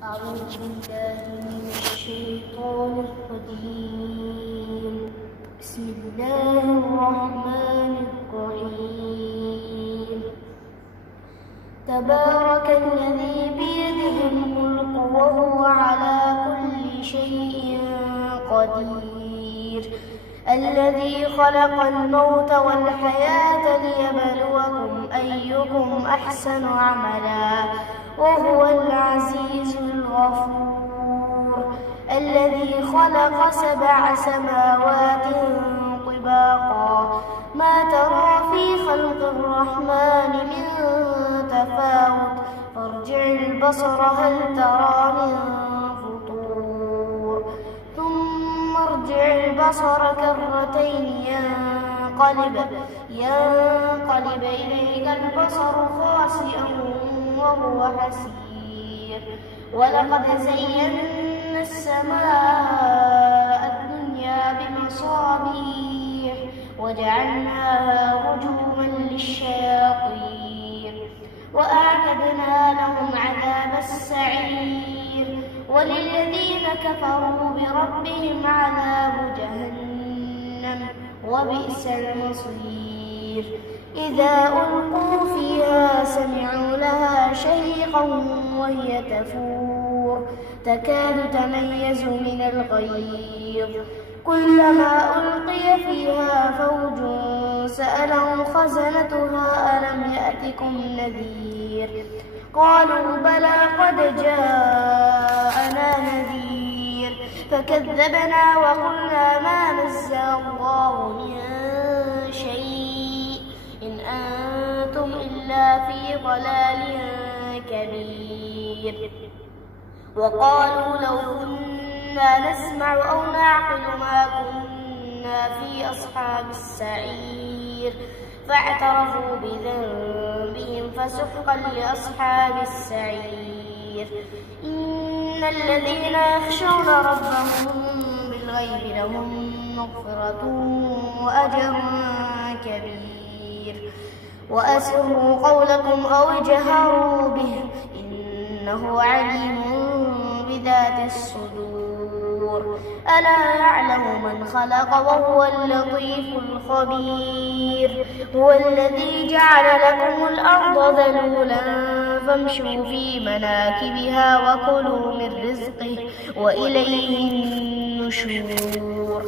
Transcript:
أعوذ بالله من الشيطان الرجيم. بسم الله الرحمن الرحيم. تبارك الذي بيده الملك وهو على كل شيء قدير. الذي خلق الموت والحياة ليبلوكم أيكم أحسن عملا وهو العزيز الغفور. الذي خلق 7 سماوات طباقا ما ترى في خلق الرحمن من تفاوت فارجع البصر هل ترى من فطور ثم ارجع البصر كرتين ينقلب إليك البصر خاسئا وهو حسير. ولقد زينا السماء الدنيا بمصابيح وجعلناها رجوما للشياطين وأعتدنا لهم عذاب السعير. وللذين كفروا بربهم عذاب جهنم وبئس المصير. إذا ألقوا فيها سمعوا لها شهيقا وهي تفور تكاد تميز من الغيظ. كلما ألقي فيها فوج سألهم خزنتها ألم يأتكم نذير قالوا بلى قد جاءنا نذير فكذبنا وقلنا ما نزل الله من شيء إن أنتم إلا في ضلال كبير. وقالوا لو كنا نسمع أو نعقل ما كنا في أصحاب السعير فاعترفوا بذنبهم فسحقا لأصحاب السعير. إن الذين يخشون ربهم بالغيب لهم مغفرة وأجر كبير. وأسروا قولكم أو اجهروا به إنه عليم بذات الصدور. ألا يعلم من خلق وهو اللطيف الخبير. هو الذي جعل لكم الأرض ذلولا فامشوا في مناكبها وكلوا من رزقه وإليه النشور.